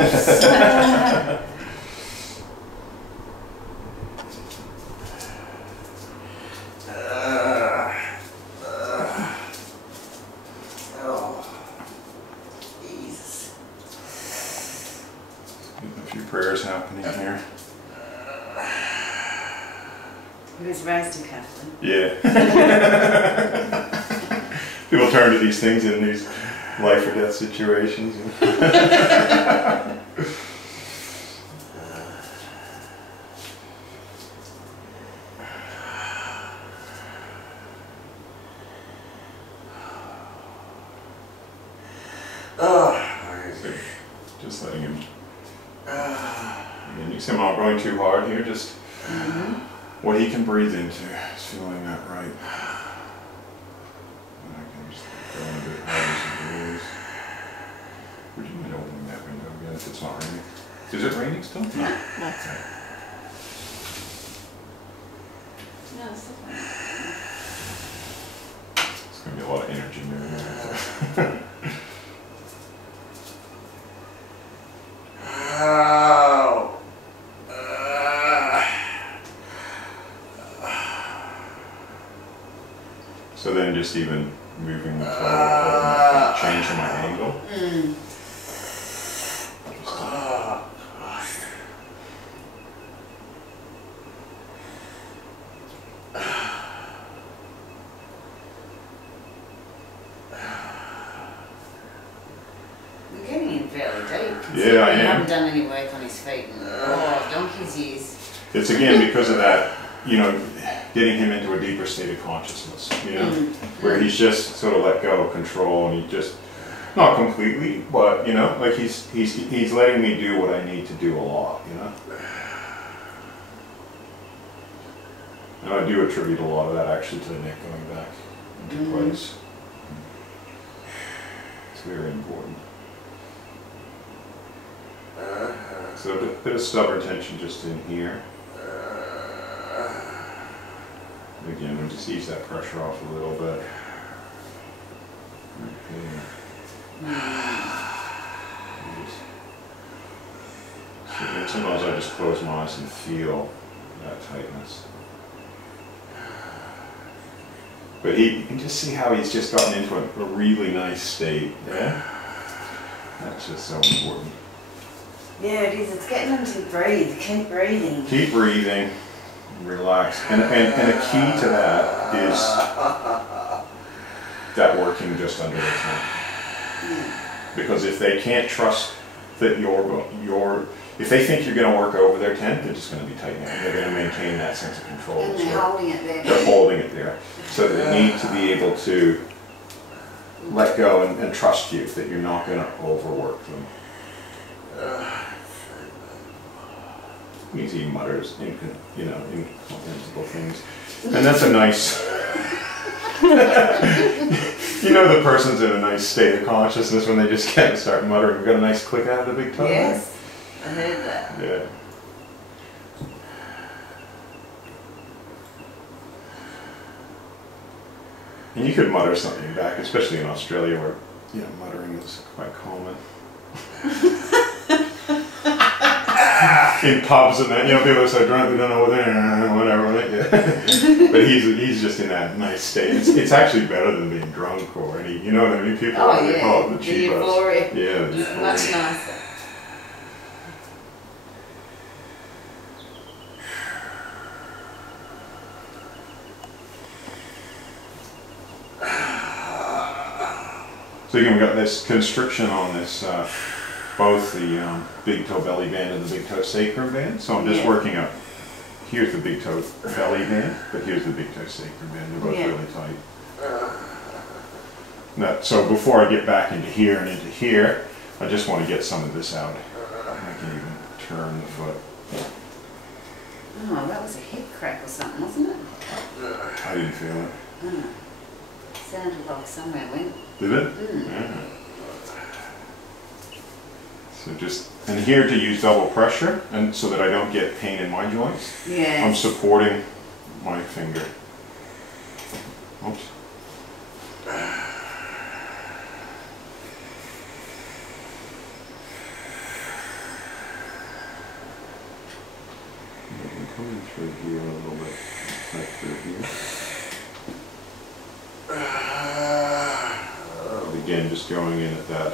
Jesus. A few prayers happening here. He was raised a Catholic. Yeah. People turn to these things in these life or death situations. Just letting him. Again, you see him not going too hard here, just what he can breathe into. Just feeling that right. And I can just go in a bit harder as he breathes. Would you mind opening that window again if it's not raining? Is it raining still? No. No. Okay. No, it's fine. It's going to be a lot of energy moving there. So then just even moving the toe, changing my angle. We're getting in fairly deep. Yeah, I am. We haven't done any work on his feet in donkey's years. It's again because of that, you know, getting him into a deeper state of consciousness, you know, where he's just sort of let go of control and he just, not completely, but, you know, like he's letting me do what I need to do a lot, you know. And I do attribute a lot of that actually to the neck going back into place. It's very important. So a bit of stubborn tension just in here. Again, we'll just ease that pressure off a little bit. So sometimes I just close my eyes and feel that tightness. But you can just see how he's just gotten into a really nice state. Yeah? That's just so important. Yeah, it is. It's getting him to breathe. Keep breathing. Keep breathing. Relax. And a key to that is that working just under the tongue. Because if they can't trust that if they think you're going to work over their tent, they're just going to be tightening. They're going to maintain that sense of control. And they're holding it there. They're holding it there. So they need to be able to let go and trust you that you're not going to overwork them. He mutters, incomprehensible things, and that's a nice. You know, the person's in a nice state of consciousness when they just can't start muttering. We've got a nice click out of the big toe. Yes, I heard that. Yeah. And you could mutter something back, especially in Australia where, you know, muttering is quite common. In pubs and that, you know, people are so drunk they don't know what they're, whatever, right? Yeah. But he's just in that nice state. It's actually better than being drunk or any, you know what I mean? People call it the cheap euphoria. Yeah, the euphoria. Much nicer. So again, we've got this constriction on this, both the big toe belly band and the big toe sacrum band. So I'm just working up. Here's the big toe belly band, but here's the big toe sacrum band. They're both really tight. So before I get back into here and into here, I just want to get some of this out. I can even turn the foot. Oh, that was a hip crack or something, wasn't it? I didn't feel it. Oh. Sounded like somewhere went. Did it? Yeah. So just, and here to use double pressure, and so that I don't get pain in my joints. Yeah. I'm supporting my finger. Oops. through here a little bit, right through here. But again, just going in at that.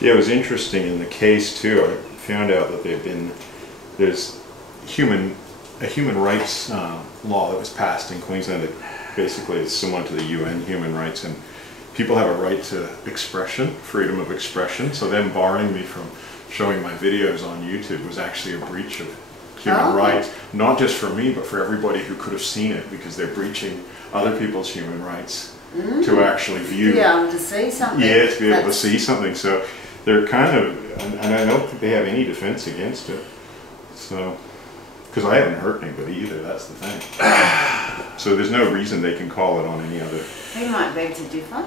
Yeah, it was interesting in the case too. I found out that there's a human rights law that was passed in Queensland that basically is similar to the UN human rights, and people have a right to expression, freedom of expression. So them barring me from showing my videos on YouTube was actually a breach of human rights, not just for me, but for everybody who could have seen it, because they're breaching other people's human rights to actually view. To be able to see something. Yeah, to be able to see something. So they're kind of, and I don't think they have any defense against it. So, because I haven't hurt anybody either, that's the thing. So there's no reason they can call it on any other. He might beg to differ.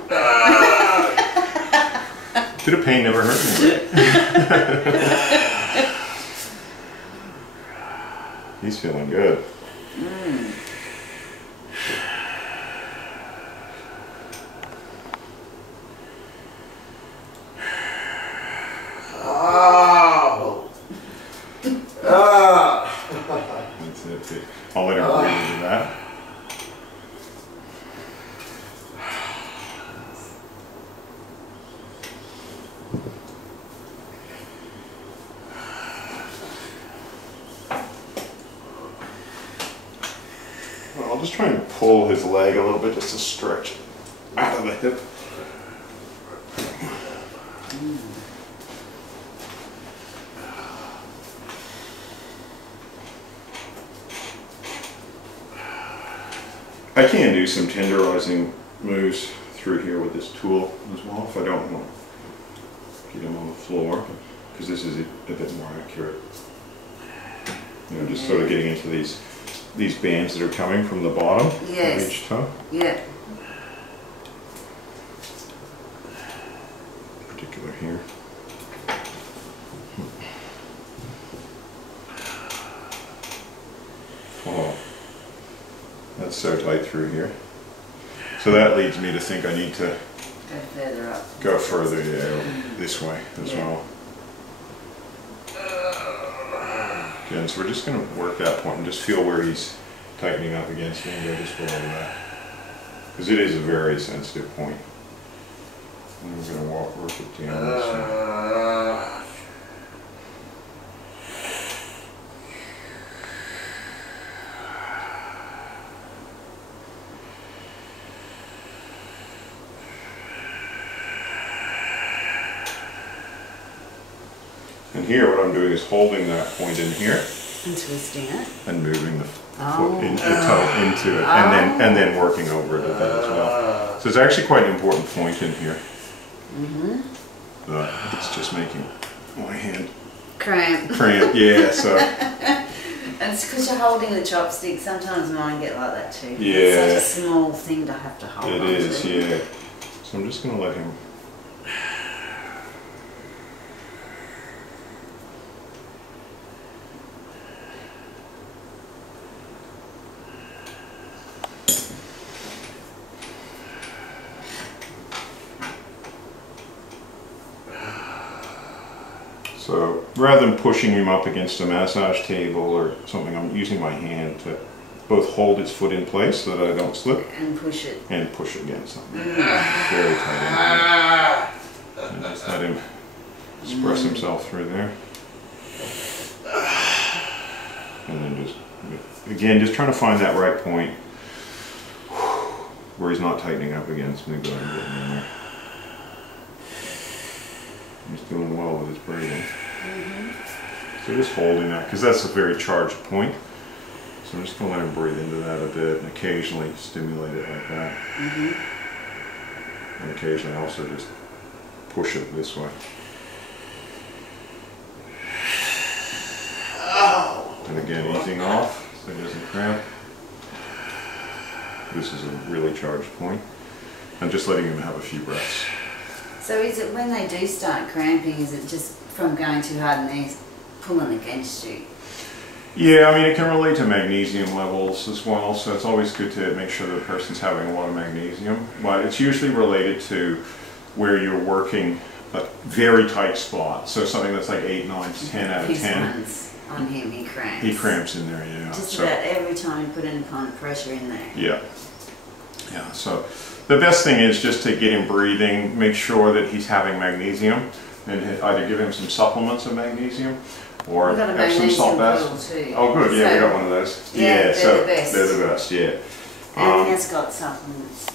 Bit of pain never hurt anybody. He's feeling good. That's it. I'll let him breathe into that. Well, I'll just try and pull his leg a little bit just to stretch out of the hip. I can do some tenderizing moves through here with this tool as well if I don't want to get him on the floor, because this is a bit more accurate. You know, just sort of getting into these bands that are coming from the bottom of each toe. Yeah. In particular here. Oh. That's so tight through here. So that leads me to think I need to go further up. Go further, yeah, this way as well. Again, so we're just going to work that point and just feel where he's tightening up against me and go just below that. Because it is a very sensitive point. And we're going to work it down this way. And here what I'm doing is holding that point in here and twisting it and moving the foot into it, and then working over it a bit as well. So it's actually quite an important point in here. It's just making my hand cramp. Yeah, so and it's because you're holding the chopstick. Sometimes mine get like that too. Yeah, it's such a small thing to have to hold. It is, yeah. So I'm just going to let him. So rather than pushing him up against a massage table or something, I'm using my hand to both hold his foot in place so that I don't slip. And push it. And push it against something. Very tight in. And just let him express himself through there. And then just, again, just trying to find that right point where he's not tightening up against me. Go ahead and get him in there. He's doing well with his breathing. So just holding that, because that's a very charged point. So I'm just going to let him breathe into that a bit and occasionally stimulate it like that. And occasionally also just push it this way. And again, easing off so he doesn't cramp. This is a really charged point. And just letting him have a few breaths. So is it when they do start cramping, is it just from going too hard and they're pulling against you? Yeah, I mean, it can relate to magnesium levels as well, so it's always good to make sure the person's having a lot of magnesium. But it's usually related to where you're working a very tight spot. So something that's like 8, 9, 10 out of 10. On him, he cramps. He cramps in there, yeah. Just about every time you put any kind of pressure in there. Yeah. Yeah, so the best thing is just to get him breathing, make sure that he's having magnesium, and either give him some supplements of magnesium, or have some salt baths. Oh good, yeah, we got one of those. Yeah, so the best. They're the best, yeah. And he has got supplements.